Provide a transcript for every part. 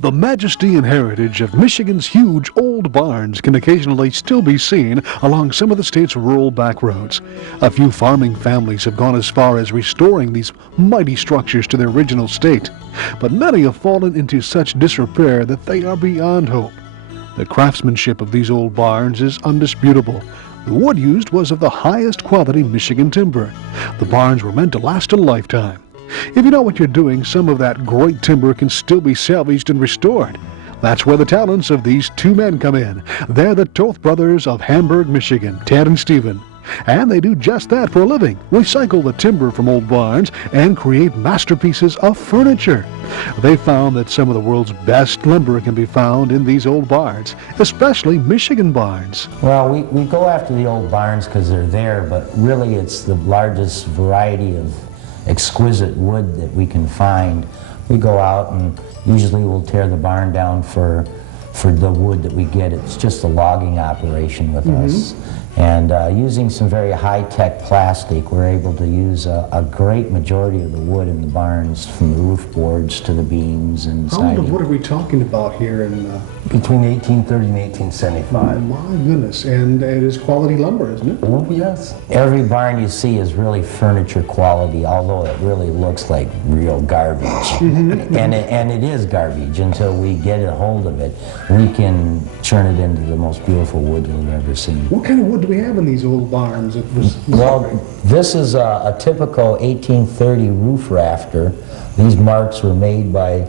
The majesty and heritage of Michigan's huge old barns can occasionally still be seen along some of the state's rural back roads. A few farming families have gone as far as restoring these mighty structures to their original state, but many have fallen into such disrepair that they are beyond hope. The craftsmanship of these old barns is undisputable. The wood used was of the highest quality Michigan timber. The barns were meant to last a lifetime. If you know what you're doing, some of that great timber can still be salvaged and restored. That's where the talents of these two men come in. They're the Toth Brothers of Hamburg, Michigan, Ted and Stephen. And they do just that for a living, recycle the timber from old barns and create masterpieces of furniture. They found that some of the world's best lumber can be found in these old barns, especially Michigan barns. Well, we go after the old barns because they're there, but really it's the largest variety of exquisite wood that we can find. We go out and usually we'll tear the barn down for the wood that we get. It's just a logging operation with us. And using some very high-tech plastic, we're able to use a great majority of the wood in the barns, from the roof boards to the beams and How old siding. what are we talking about here? In Between 1830 and 1875. my goodness, and it is quality lumber, isn't it? Oh, yes. Every barn you see is really furniture quality, although it really looks like real garbage. And it is garbage. Until we get a hold of it, we can turn it into the most beautiful wood you'll have ever seen. What kind of wood do we have in these old barns? Well, this is a typical 1830 roof rafter. These marks were made by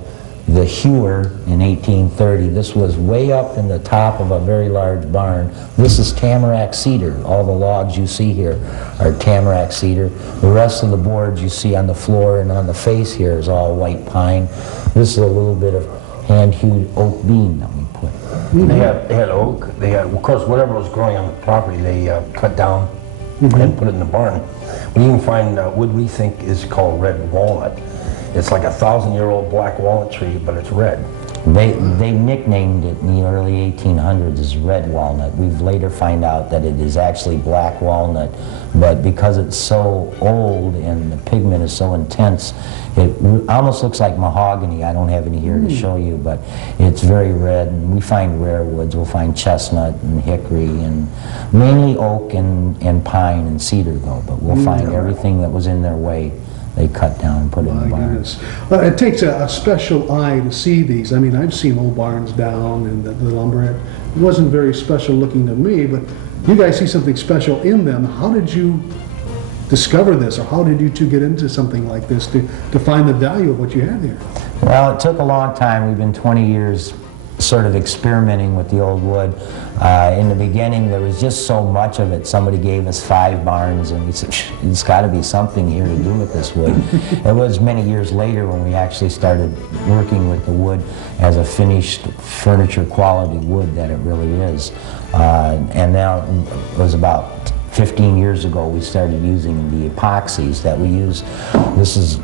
the hewer in 1830. This was way up in the top of a very large barn. This is tamarack cedar. All the logs you see here are tamarack cedar. The rest of the boards you see on the floor and on the face here is all white pine. This is a little bit of hand-hewed oak beam that we put. They had oak. They had, of course, whatever was growing on the property, they cut down and put it in the barn. We even find wood we think is called red walnut. It's like a 1,000-year-old black walnut tree, but it's red. They nicknamed it in the early 1800s as red walnut. We've later find out that it is actually black walnut, but because it's so old and the pigment is so intense, it almost looks like mahogany. I don't have any here to show you, but it's very red. And we find rare woods. We'll find chestnut and hickory and mainly oak and pine and cedar though, but we'll find everything that was in their way. They cut down and put it in the My barn. goodness. Well, it takes a special eye to see these. I mean, I've seen old barns down and the lumber. It wasn't very special looking to me, but you guys see something special in them. How did you discover this, or how did you two get into something like this to find the value of what you had here? Well, it took a long time. We've been 20 years sort of experimenting with the old wood. In the beginning, there was just so much of it. Somebody gave us 5 barns, and we said, there's got to be something here to do with this wood. It was many years later when we actually started working with the wood as a finished furniture quality wood that it really is. And now it was about 15 years ago we started using the epoxies that we use. This is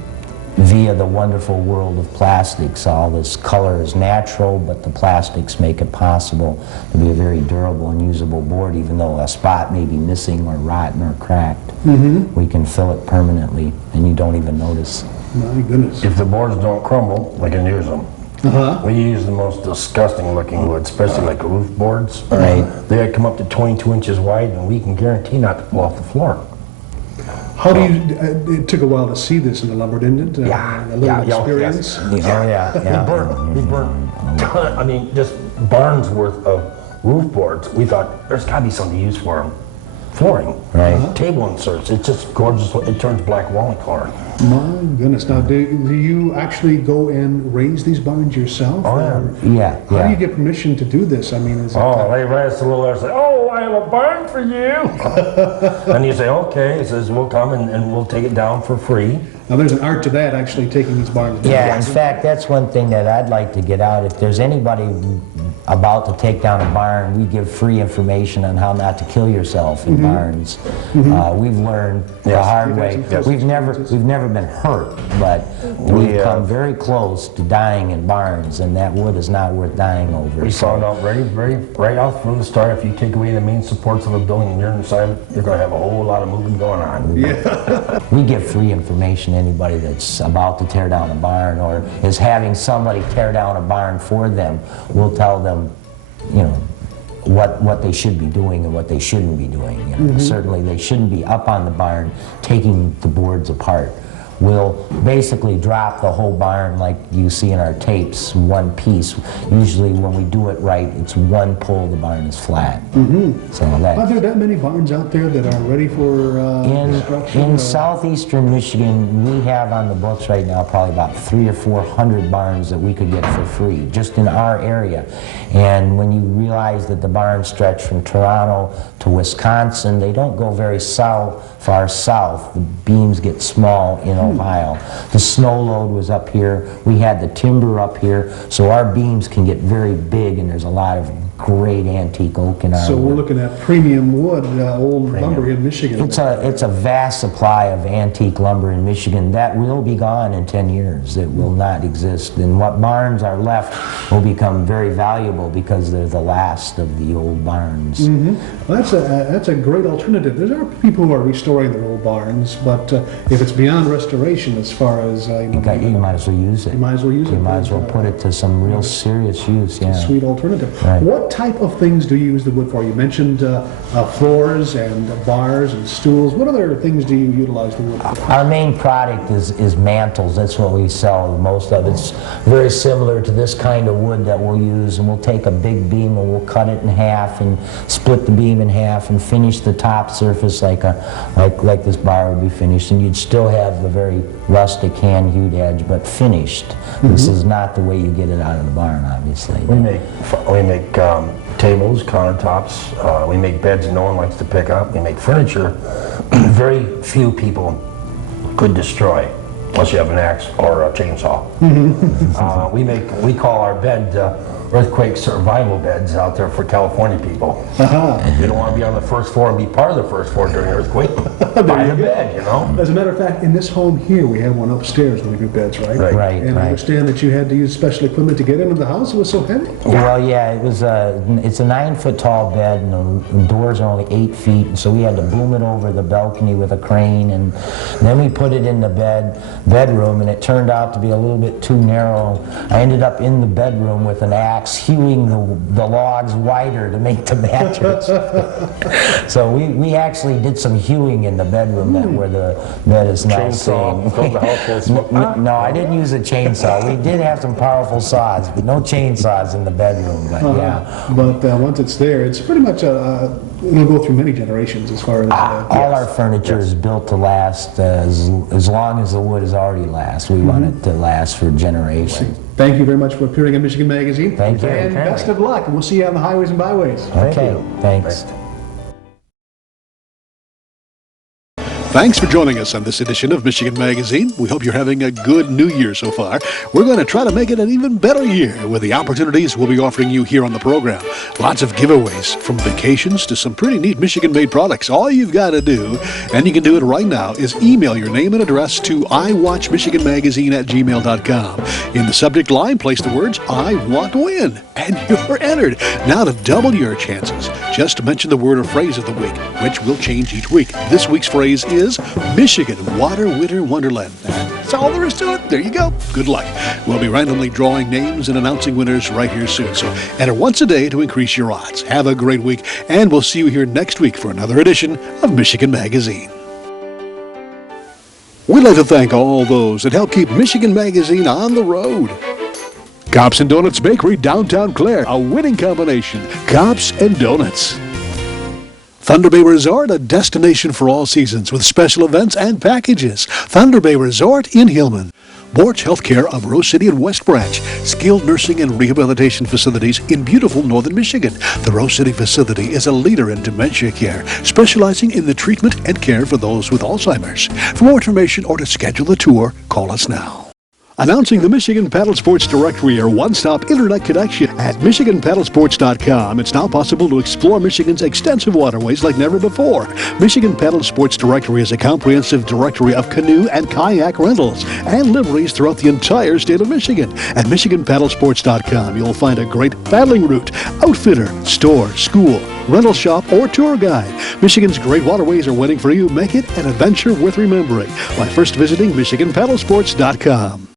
via the wonderful world of plastics. All this color is natural, but the plastics make it possible to be a very durable and usable board. Even though a spot may be missing or rotten or cracked, we can fill it permanently and you don't even notice. My goodness. If the boards don't crumble, we can use them. We use the most disgusting looking wood, especially like roof boards. Right. They come up to 22 inches wide, and we can guarantee not to fall off the floor. How do you, it took a while to see this in the lumber, didn't it? A little experience? Oh, yeah. We burnt, I mean, just barns worth of roof boards. We thought, there's got to be something to use for them. Flooring, Right. Table inserts. It's just gorgeous. It turns black walnut color. My goodness. Now, do you actually go and raise these barns yourself? Oh, or Yeah, How do you yeah. get permission to do this? I mean, is it... Oh, they write us a little letter, say, oh, I have a barn for you. And you say, okay. It says, we'll come and we'll take it down for free. Now, there's an art to that, actually taking these barns down. Yeah, in fact, that's one thing that I'd like to get out. If there's anybody about to take down a barn, we give free information on how not to kill yourself in barns. We've learned the hard way. We've never been hurt, but we've come very close to dying in barns, and that wood is not worth dying over. We found out right off from the start, if you take away the main supports of a building and you're inside, you're going to have a whole lot of moving going on. Yeah. We give free information to anybody that's about to tear down a barn or is having somebody tear down a barn for them. We'll tell them, you know, what they should be doing and what they shouldn't be doing. You know. Certainly they shouldn't be up on the barn taking the boards apart. We'll basically drop the whole barn like you see in our tapes, one piece. Usually when we do it right, it's one pull, the barn is flat. So Are there that many barns out there that are ready for destruction? In southeastern Michigan, we have on the books right now probably about 300 or 400 barns that we could get for free, just in our area. And when you realize that the barns stretch from Toronto to Wisconsin, they don't go very far south. The beams get small in Ohio. The snow load was up here. We had the timber up here, so our beams can get very big, and there's a lot of great antique oak in our So we're wood. looking at premium wood, old lumber in Michigan. It's a vast supply of antique lumber in Michigan that will be gone in 10 years. It will not exist. And what barns are left will become very valuable because they're the last of the old barns. Well, that's a great alternative. There are people who are restoring their old barns, but if it's beyond restoration as far as... You might as well use it. You might as well use it. You might as well put it to some real serious use, yeah. Sweet alternative. Right. What type of things do you use the wood for? You mentioned floors and bars and stools. What other things do you utilize the wood for? Our main product is mantles. That's what we sell most of. It's very similar to this kind of wood that we'll use, and we'll take a big beam and we'll cut it in half and split the beam in half and finish the top surface like this bar would be finished, and you'd still have the very rustic hand-hewed edge, but finished. This is not the way you get it out of the barn, obviously. We make tables, countertops. We make beds that no one likes to pick up. We make furniture very few people could destroy unless you have an axe or a chainsaw. We call our bed earthquake survival beds out there for California people. You don't want to be on the first floor and be part of the first floor during an earthquake. Buy a bed, you know. As a matter of fact, in this home here, we have one upstairs when we do beds, right? Right, And I understand that you had to use special equipment to get into the house. It was so heavy. Well, yeah, it's a 9-foot tall bed, and the doors are only 8 feet, so we had to boom it over the balcony with a crane, and then we put it in the bedroom, and it turned out to be a little bit too narrow. I ended up in the bedroom with an axe hewing the logs wider to make the mattress. So we actually did some hewing in the bedroom where the bed is now sitting. No, I didn't use a chainsaw. We did have some powerful saws, but no chainsaws in the bedroom. But yeah. But once it's there, it's pretty much it'll go through many generations as far as... all our furniture is built to last as long as the wood is already last. We want it to last for generations. Thank you very much for appearing in Michigan Magazine. Thank you. And best of luck. And we'll see you on the highways and byways. Okay, thanks. Thanks for joining us on this edition of Michigan Magazine. We hope you're having a good new year so far. We're going to try to make it an even better year with the opportunities we'll be offering you here on the program. Lots of giveaways, from vacations to some pretty neat Michigan-made products. All you've got to do, and you can do it right now, is email your name and address to iwatchmichiganmagazine@gmail.com. In the subject line, place the words, I want to win, and you're entered. Now to double your chances, just mention the word or phrase of the week, which will change each week. This week's phrase is Michigan Water Winter Wonderland. That's all there is to it. There you go. Good luck. We'll be randomly drawing names and announcing winners right here soon. So enter once a day to increase your odds. Have a great week, and we'll see you here next week for another edition of Michigan Magazine. We'd like to thank all those that help keep Michigan Magazine on the road. Cops and Donuts Bakery, downtown Clare. A winning combination. Cops and Donuts. Thunder Bay Resort, a destination for all seasons with special events and packages. Thunder Bay Resort in Hillman. Borch Healthcare of Rose City and West Branch. Skilled nursing and rehabilitation facilities in beautiful northern Michigan. The Rose City facility is a leader in dementia care, specializing in the treatment and care for those with Alzheimer's. For more information or to schedule a tour, call us now. Announcing the Michigan Paddle Sports Directory, your one-stop internet connection. At MichiganPaddlesports.com, it's now possible to explore Michigan's extensive waterways like never before. Michigan Paddle Sports Directory is a comprehensive directory of canoe and kayak rentals and liveries throughout the entire state of Michigan. At MichiganPaddlesports.com, you'll find a great paddling route, outfitter, store, school, rental shop, or tour guide. Michigan's great waterways are waiting for you. Make it an adventure worth remembering by first visiting MichiganPaddlesports.com.